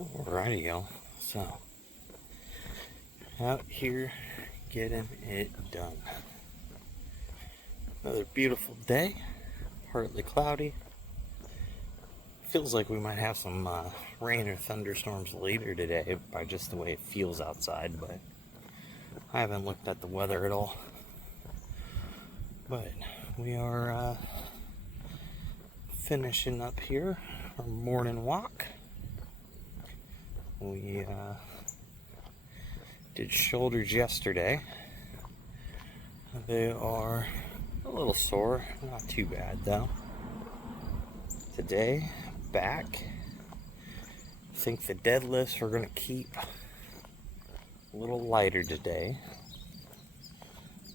Alrighty, y'all. So, out here getting it done. Another beautiful day, partly cloudy. Feels like we might have some rain or thunderstorms later today by just the way it feels outside, but I haven't looked at the weather at all. But we are finishing up here our morning walk. We did shoulders yesterday. They are a little sore, not too bad though. Today, back. I think the deadlifts we're going to keep a little lighter today.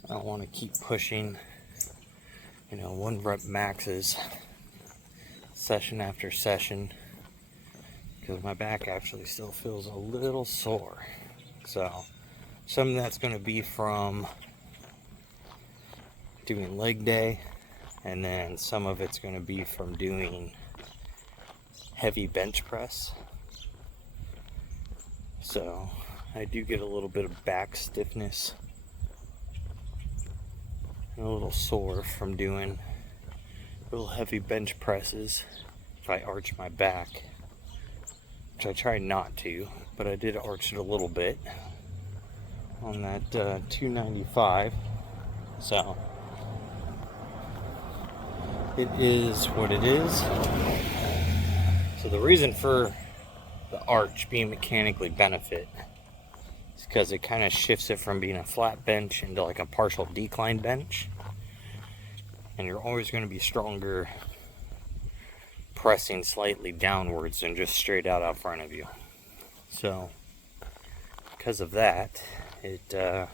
I don't want to keep pushing, 1 rep maxes session after session, because my back actually still feels a little sore. So some of that's going to be from doing leg day, and then some of it's going to be from doing heavy bench press. So I do get a little bit of back stiffness and a little sore from doing little heavy bench presses if I arch my back, which I try not to, but I did arch it a little bit on that 295. So it is what it is. So the reason for the arch being mechanically benefit is because it kind of shifts it from being a flat bench into like a partial decline bench, and you're always going to be stronger pressing slightly downwards than just straight out front of you. So because of that, it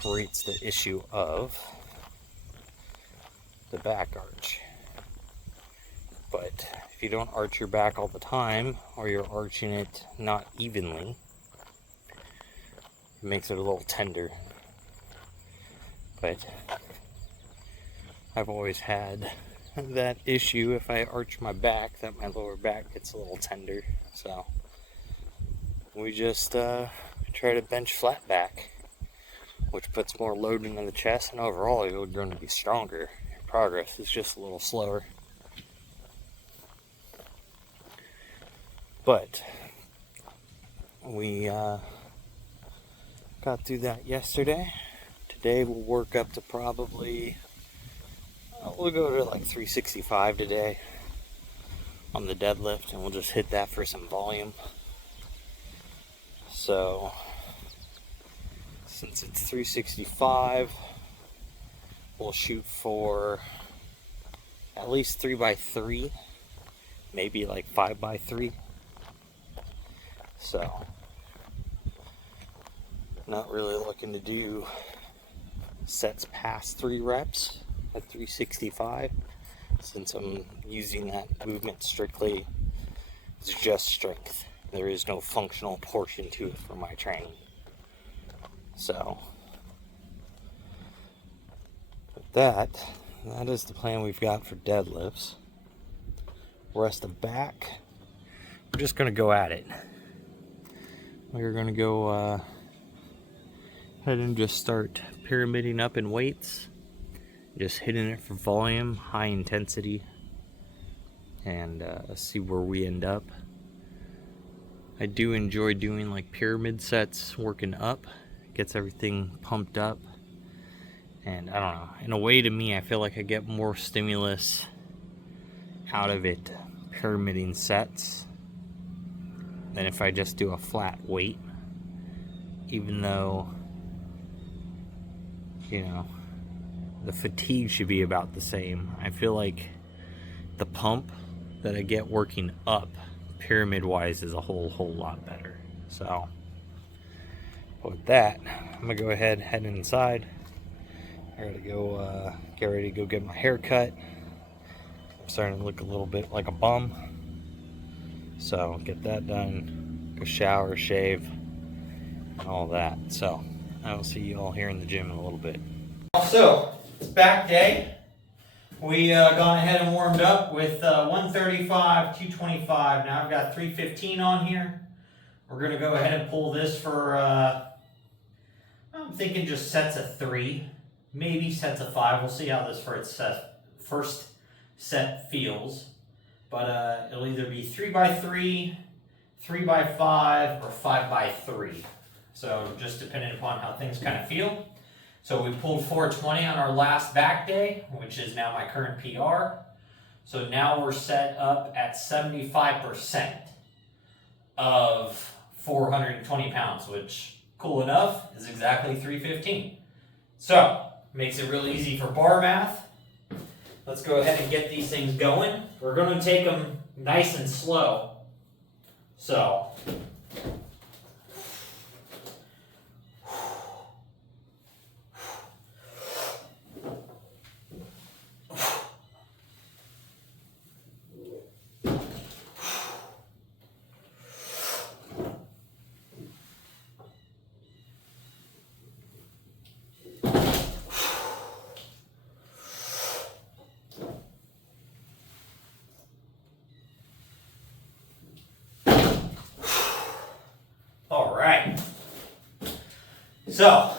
creates the issue of the back arch. But if you don't arch your back all the time, or you're arching it not evenly, it makes it a little tender. But I've always had that issue. If I arch my back, that my lower back gets a little tender. So we just try to bench flat back, which puts more load into the chest, and overall you're going to be stronger. Your progress is just a little slower. But we got through that yesterday. Today we'll work up to probably, we'll go to like 365 today on the deadlift, and we'll just hit that for some volume. So since it's 365, we'll shoot for at least 3x3, maybe like 5x3. So not really looking to do sets past 3 reps at 365, since I'm using that movement strictly as just strength. There is no functional portion to it for my training. So with that is the plan we've got for deadlifts. Rest of back, we're just going to go at it. We're going to go ahead and just start pyramiding up in weights, just hitting it for volume, high intensity, and see where we end up. I do enjoy doing like pyramid sets, working up, gets everything pumped up, and I don't know, in a way, to me, I feel like I get more stimulus out of it pyramiding sets than if I just do a flat weight, even though, the fatigue should be about the same. I feel like the pump that I get working up pyramid wise is a whole lot better. So with that, I'm gonna go ahead, head inside. I gotta go get ready to go get my hair cut. I'm starting to look a little bit like a bum, so get that done, go shower, shave, and all that. So I will see you all here in the gym in a little bit. So it's back day. We gone ahead and warmed up with 135, 225. Now I've got 315 on here. We're going to go ahead and pull this for, I'm thinking just sets of 3, maybe sets of 5. We'll see how this first set feels. But it'll either be 3x3, 3x5, or 5x3. So just depending upon how things kind of feel. So we pulled 420 on our last back day, which is now my current PR. So now we're set up at 75% of 420 pounds, which, cool enough, is exactly 315. So, makes it real easy for bar math. Let's go ahead and get these things going. We're going to take them nice and slow. So, So,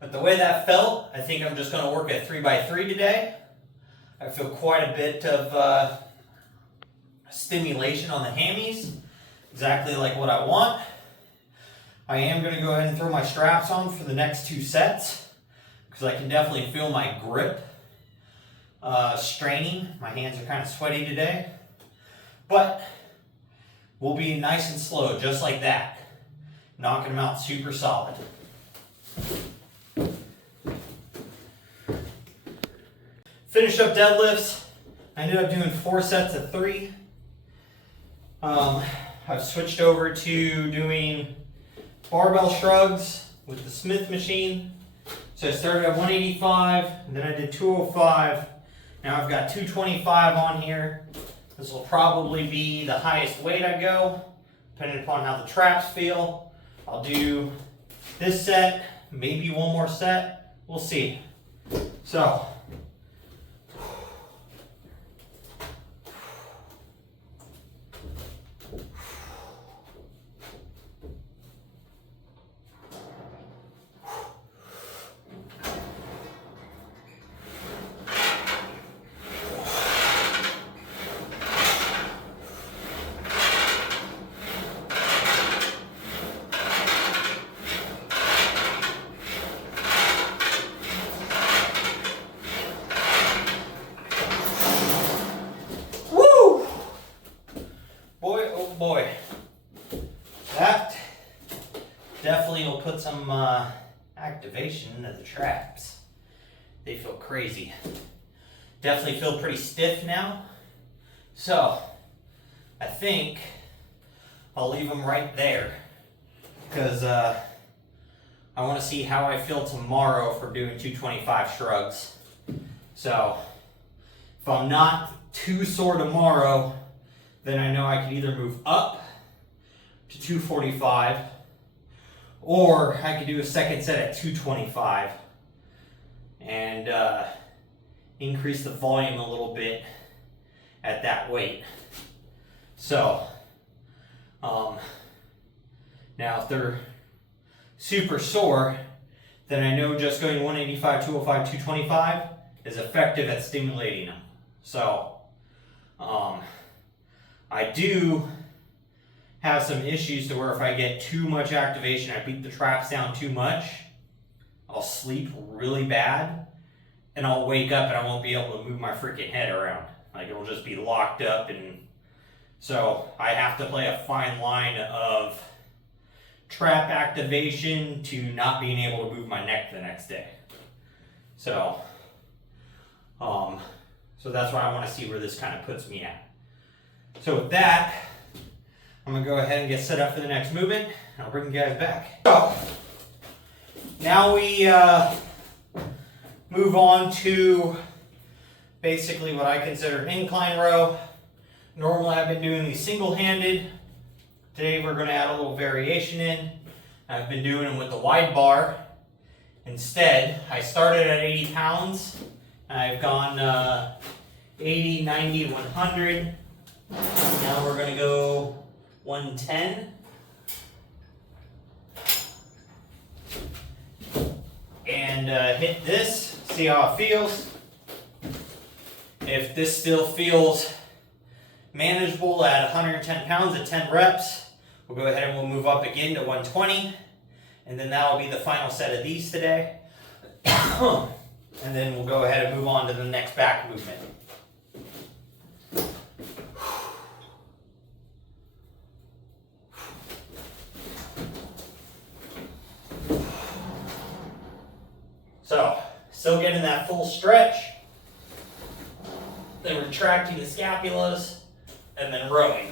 with the way that felt, I think I'm just going to work at 3x3 today. I feel quite a bit of stimulation on the hammies, exactly like what I want. I am going to go ahead and throw my straps on for the next 2 sets, because I can definitely feel my grip straining. My hands are kind of sweaty today, but we'll be nice and slow, just like that, knocking them out super solid. Finish up deadlifts. I ended up doing 4 sets of 3. I've switched over to doing barbell shrugs with the Smith machine. So I started at 185, and then I did 205. Now I've got 225 on here. This will probably be the highest weight I go, depending upon how the traps feel. I'll do this set, maybe one more set. We'll see. So, boy, that definitely will put some activation into the traps. They feel crazy. Definitely feel pretty stiff now. So, I think I'll leave them right there, because I want to see how I feel tomorrow for doing 225 shrugs. So, if I'm not too sore tomorrow, then I know I can either move up to 245, or I could do a second set at 225 and increase the volume a little bit at that weight. So, now if they're super sore, then I know just going 185, 205, 225 is effective at stimulating them. So, I do have some issues to where if I get too much activation, I beat the traps down too much, I'll sleep really bad, and I'll wake up and I won't be able to move my freaking head around. Like, it'll just be locked up, and so I have to play a fine line of trap activation to not being able to move my neck the next day. So that's why I want to see where this kind of puts me at. So with that, I'm going to go ahead and get set up for the next movement, and I'll bring you guys back. So, now we move on to basically what I consider incline row. Normally I've been doing these single-handed. Today we're going to add a little variation in. I've been doing them with the wide bar. Instead, I started at 80 pounds, I've gone 80, 90, 100. Now we're going to go 110. And hit this, see how it feels. If this still feels manageable at 110 pounds at 10 reps, we'll go ahead and we'll move up again to 120. And then that'll be the final set of these today. And then we'll go ahead and move on to the next back movement. So, still getting that full stretch, then retracting the scapulas, and then rowing.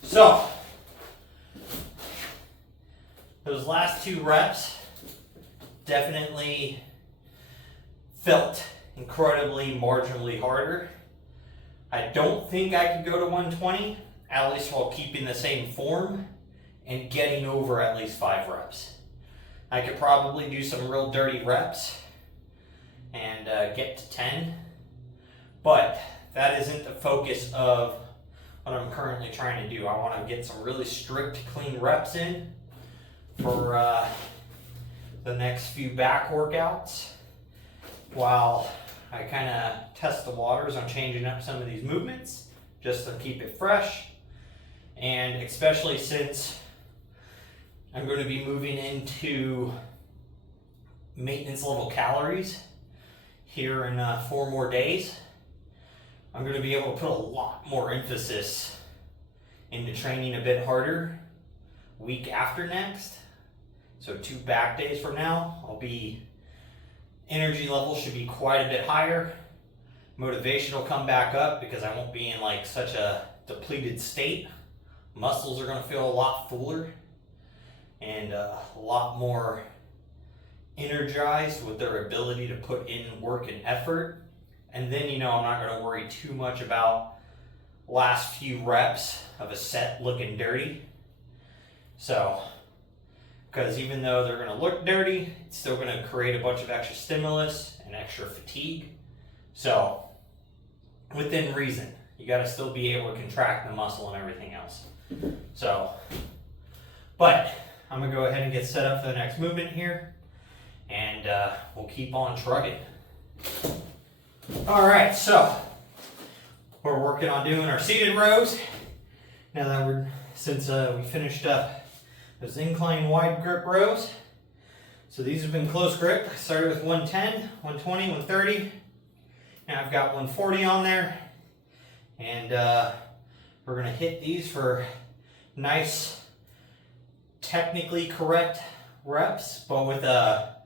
So, those last 2 reps definitely felt incredibly marginally harder. I don't think I could go to 120, at least while keeping the same form and getting over at least 5 reps. I could probably do some real dirty reps and get to 10, but that isn't the focus of what I'm currently trying to do. I want to get some really strict, clean reps in for the next few back workouts while I kind of test the waters on changing up some of these movements just to keep it fresh. And especially since I'm going to be moving into maintenance level calories here in 4 more days, I'm going to be able to put a lot more emphasis into training a bit harder week after next. So 2 back days from now, energy level should be quite a bit higher. Motivation will come back up because I won't be in like such a depleted state. Muscles are going to feel a lot fuller and a lot more energized with their ability to put in work and effort. And then, I'm not going to worry too much about last few reps of a set looking dirty. So, because even though they're going to look dirty, it's still going to create a bunch of extra stimulus and extra fatigue. So, within reason, you got to still be able to contract the muscle and everything else. So, but I'm going to go ahead and get set up for the next movement here, and we'll keep on trucking. All right, so we're working on doing our seated rows. Now that since we finished up those incline wide grip rows. So these have been close grip. I started with 110, 120, 130. Now I've got 140 on there. And we're gonna hit these for nice, technically correct reps, but with a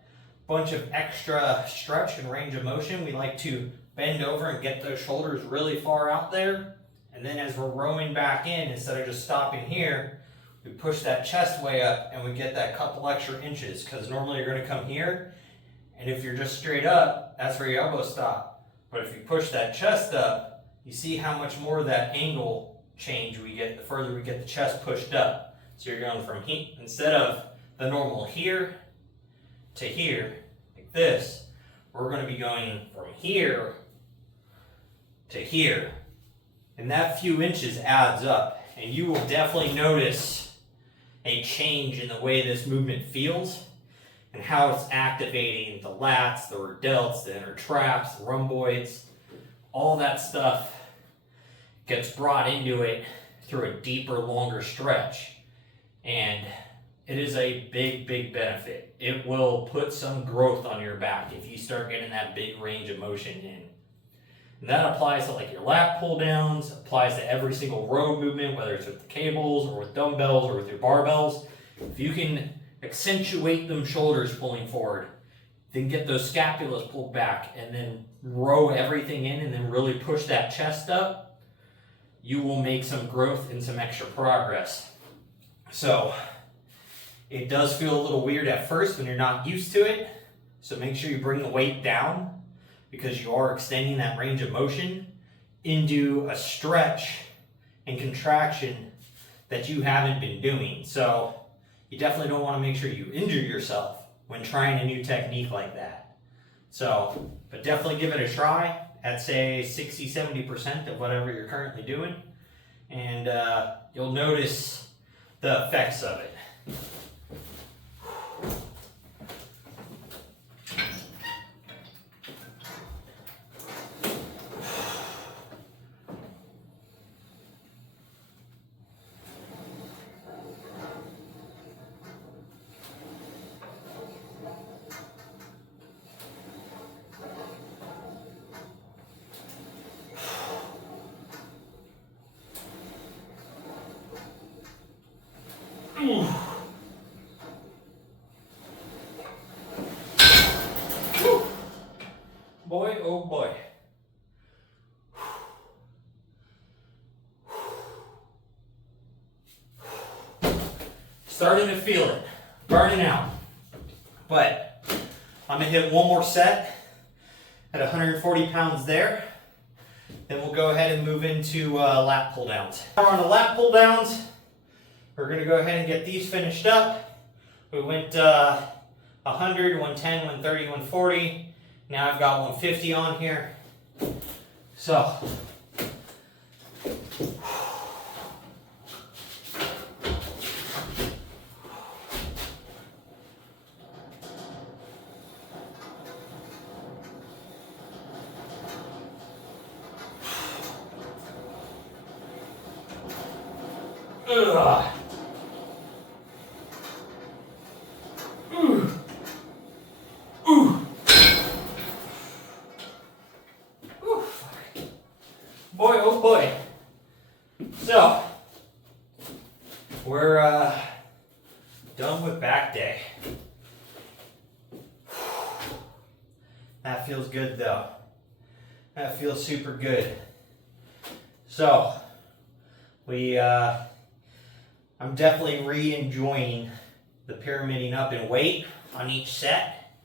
bunch of extra stretch and range of motion. We like to bend over and get those shoulders really far out there. And then as we're rowing back in, instead of just stopping here, we push that chest way up and we get that couple extra inches, because normally you're gonna come here, and if you're just straight up, that's where your elbows stop. But if you push that chest up, you see how much more of that angle change we get the further we get the chest pushed up. So you're going from here, instead of the normal here to here, like this, we're going to be going from here to here. And that few inches adds up. And you will definitely notice a change in the way this movement feels and how it's activating the lats, the rear delts, the inner traps, the rhomboids. All that stuff gets brought into it through a deeper, longer stretch. And it is a big, big benefit. It will put some growth on your back if you start getting that big range of motion in. And that applies to like your lat pull downs, applies to every single row movement, whether it's with the cables or with dumbbells or with your barbells. If you can accentuate them shoulders pulling forward, then get those scapulas pulled back, and then row everything in, and then really push that chest up, you will make some growth and some extra progress. So it does feel a little weird at first when you're not used to it. So make sure you bring the weight down, because you are extending that range of motion into a stretch and contraction that you haven't been doing. So you definitely don't want to make sure you injure yourself when trying a new technique like that. So, but definitely give it a try at say 60-70% of whatever you're currently doing, and you'll notice the effects of it. Boy, oh boy. Starting to feel it, burning out. But I'm gonna hit one more set at 140 pounds there. Then we'll go ahead and move into lat pull downs. Now we're on the lat pull downs. We're gonna go ahead and get these finished up. We went 100, 110, 130, 140. Now I've got 150 on here. So, ugh. Boy, oh boy. So, we're done with back day. That feels good though. That feels super good. So, I'm definitely re-enjoying the pyramiding up in weight on each set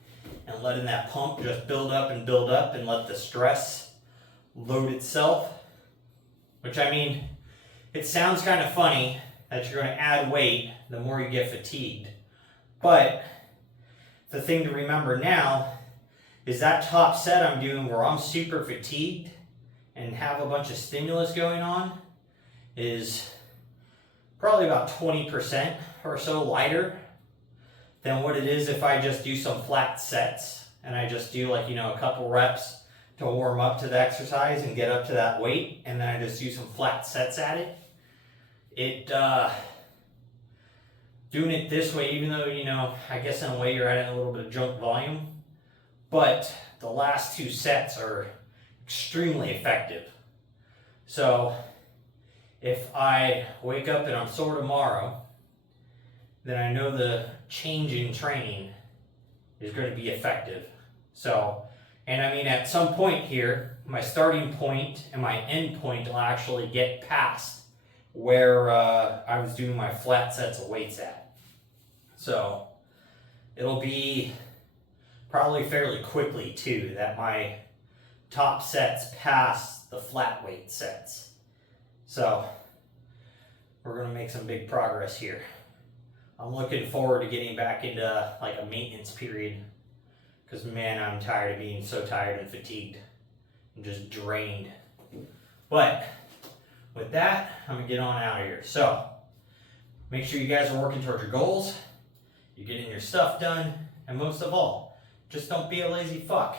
and letting that pump just build up and let the stress load itself. Which, I mean, it sounds kind of funny that you're going to add weight the more you get fatigued. But the thing to remember now is that top set I'm doing where I'm super fatigued and have a bunch of stimulus going on is probably about 20% or so lighter than what it is if I just do some flat sets and I just do like, a couple reps to warm up to the exercise and get up to that weight, and then I just do some flat sets at it. Doing it this way, even though, I guess in a way you're adding a little bit of junk volume, but the last two sets are extremely effective. So if I wake up and I'm sore tomorrow, then I know the change in training is going to be effective. So, and I mean, at some point here, my starting point and my end point will actually get past where I was doing my flat sets of weights at. So it'll be probably fairly quickly too that my top sets pass the flat weight sets. So we're going to make some big progress here. I'm looking forward to getting back into like a maintenance period. Because, man, I'm tired of being so tired and fatigued and just drained. But with that, I'm going to get on out of here. So make sure you guys are working towards your goals, you're getting your stuff done, and most of all, just don't be a lazy fuck.